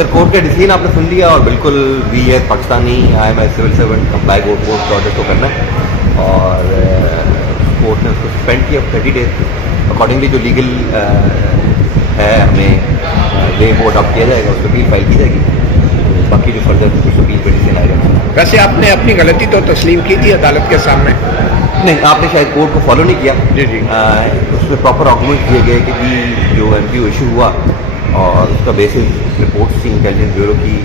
Sir court का decision आपने सुन लिया और बिल्कुल भी है Pakistani I am a civil servant comply court के ऑर्डर को करना है और कोर्ट ने उसको सस्पेंड किया 30 डेज अकॉर्डिंगली जो लीगल है हमें वे वो अडॉप्ट किया जाएगा, उस पर अपील फाइल की जाएगी, बाकी जो फर्दर उस अपील पर डिसीजन आएगा। वैसे आपने अपनी गलती तो तस्लीम की थी अदालत के सामने? नहीं, आपने शायद कोर्ट को फॉलो नहीं किया। जी जी। उसमें प्रॉपर आर्गूमेंट किए गए कि जो MPO इशू हुआ और उसका बेसिस रिपोर्ट्स थी इंटेलिजेंस ब्यूरो की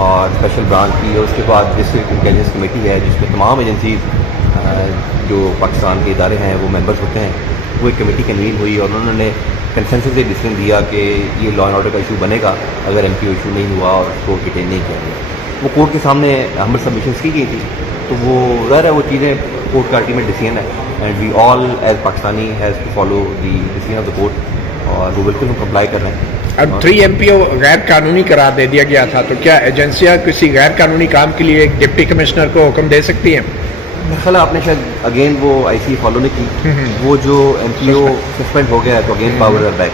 और स्पेशल ब्रांच की और उसके बाद डिस्ट्रिक्ट इंटेलिजेंस कमेटी है जिसमें तमाम एजेंसीज जो पाकिस्तान के इदारे हैं वो मेंबर्स होते हैं, वो एक कमेटी कन्वीन हुई और उन्होंने कंसेंसस से डिसीजन दिया कि ये लॉ एंड ऑर्डर का इशू बनेगा अगर MPO इशू नहीं हुआ और उसको डिटेन नहीं किया गया। वो कोर्ट के सामने हमारी सबमिशंस की गई थी, तो वो ज़ाहिर है वो चीज़ें कोर्ट का अल्टीमेट डिसीजन है and we all as Pakistani has to follow the decision of the court और वो बिल्कुल हम कंप्लाई कर रहे हैं। अब 3 MPO गैर कानूनी करार दे दिया गया था, तो क्या एजेंसियां किसी गैर कानूनी काम के लिए एक डिप्टी कमिश्नर को हुक्म दे सकती हैं? मेरा आपने शायद अगेन वो IC फॉलो नहीं की, वो जो MPO सस्पेंड हो गया है तो अगेन पावर आर बैक।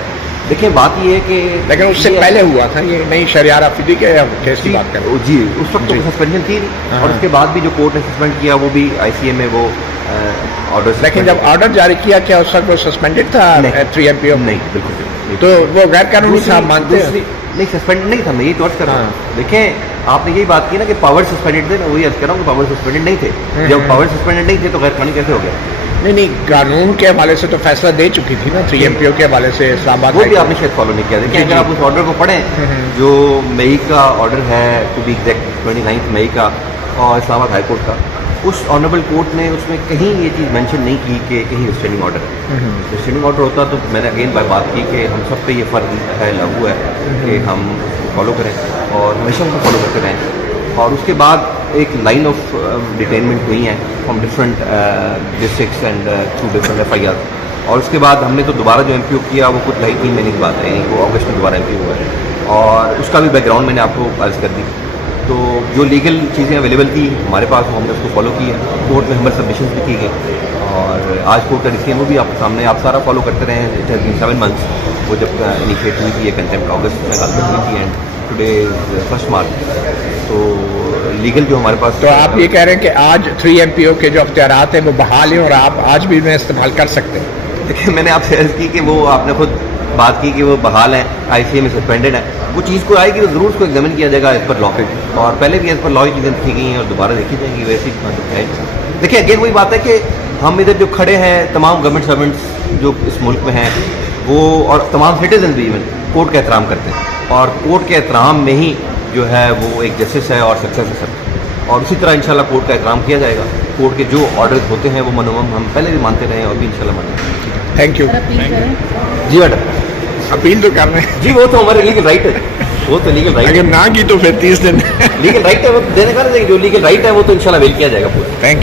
देखिए बात ये है कि लेकिन उससे पहले हुआ था ये नहीं शरियार आफिदी के केस की बात करें जी, उस वक्त तो सस्पेंशन थी और उसके बाद भी जो कोर्ट ने सस्पेंड किया वो भी ICA में वो ऑर्डर। लेकिन जब ऑर्डर जारी किया क्या उस वक्त वो सस्पेंडेड था 3 MPO? नहीं, बिल्कुल नहीं। तो वो गैर कानूनी था मानते हैं? नहीं, सस्पेंडेड नहीं था, मैं यही तौर कर रहा हूँ। देखें आपने यही बात की ना कि पावर सस्पेंडेड थे, मैं वही अर्ज कर रहा हूँ कि पावर सस्पेंडेड नहीं थे। जब पावर सस्पेंडेड नहीं थे तो गैर कानूनी कैसे हो गया? नहीं, कानून के हवाले से तो फैसला दे चुकी थी ना 3 MPO के हवाले से इस्लामाबाद। वो भी आपने शायद फॉलो नहीं किया। देखिए अगर आप उस ऑर्डर को पढ़ें जो मई का ऑर्डर है टू बी एग्जैक्ट 29 मई का और इस्लामाबाद हाई कोर्ट का, उस ऑनरेबल कोर्ट ने उसमें कहीं ये चीज़ मेंशन नहीं की कि कहीं स्टैंडिंग ऑर्डर है। स्टैंडिंग ऑर्डर होता तो मैंने अगेन बात की कि हम सब पे ये फ़र्क है लागू है कि हम फॉलो करें और हमेशा उनको फॉलो करते रहें। और उसके बाद एक लाइन ऑफ डिटेनमेंट हुई हैं from different districts and through different FIR और उसके बाद हमने तो दोबारा जो MPO किया वो कुछ 3 महीने की बात है, यानी वो अगस्त में दोबारा MPO हुआ है और उसका भी बैकग्राउंड मैंने आपको अर्ज कर दी। तो जो लीगल चीज़ें अवेलेबल थी हमारे पास वो हमने उसको फॉलो किया, कोर्ट में हमारे सबमिशन भी की गई और आज कोर्ट का डिसीजन वो भी आपके सामने आप सारा फॉलो करते रहे। इट हैज़ बीन 7 मंथ्स वो जब इनिशिएट हुई थी ये कंटेम्प्ट अगस्त में गलत हुई थी एंड टुडे 1 मार्च। तो लीगल जो हमारे पास। तो आप ये कह रहे हैं कि आज 3 MPO के जो अख्तियारात हैं वो बहाल हैं और आप आज भी उन्हें इस्तेमाल कर सकते हैं? देखिए मैंने आपसे अर्ज की कि वो आपने खुद बात की कि वो बहाल हैं, ICA में सस्पेंडेड है, वो चीज़ को आएगी तो ज़रूर उसको एग्जामिन किया जाएगा एज पर लॉ पे और पहले भी एज पर लॉ ही चीज़ें देखी गई हैं और दोबारा देखी जाएंगी वैसी है। देखिए अगेन वही बात है कि हम इधर जो खड़े हैं तमाम गवर्नमेंट सर्वेंट्स जो इस मुल्क में हैं वो और तमाम सिटीजन भी इवन कोर्ट का एहतराम करते हैं और कोर्ट के एहतराम में ही जो है वो एक जस्टिस है और सक्सेस है सब और उसी तरह इंशाल्लाह कोर्ट का एहतराम किया जाएगा। कोर्ट के जो ऑर्डर्स होते हैं वो मनोमम हम पहले भी मानते रहे और भी इंशाल्लाह मानेंगे। Thank you. जी मैडम, अपील तो कर रहे हैं जी, वो तो हमारे लीगल राइट है, वो तो लीगल राइट अगर ना की तो फिर 30 दिन लीगल राइट है वो देने का, जो लीगल राइट है वो तो इंशाल्लाह वेल किया जाएगा पूरा। Thank you.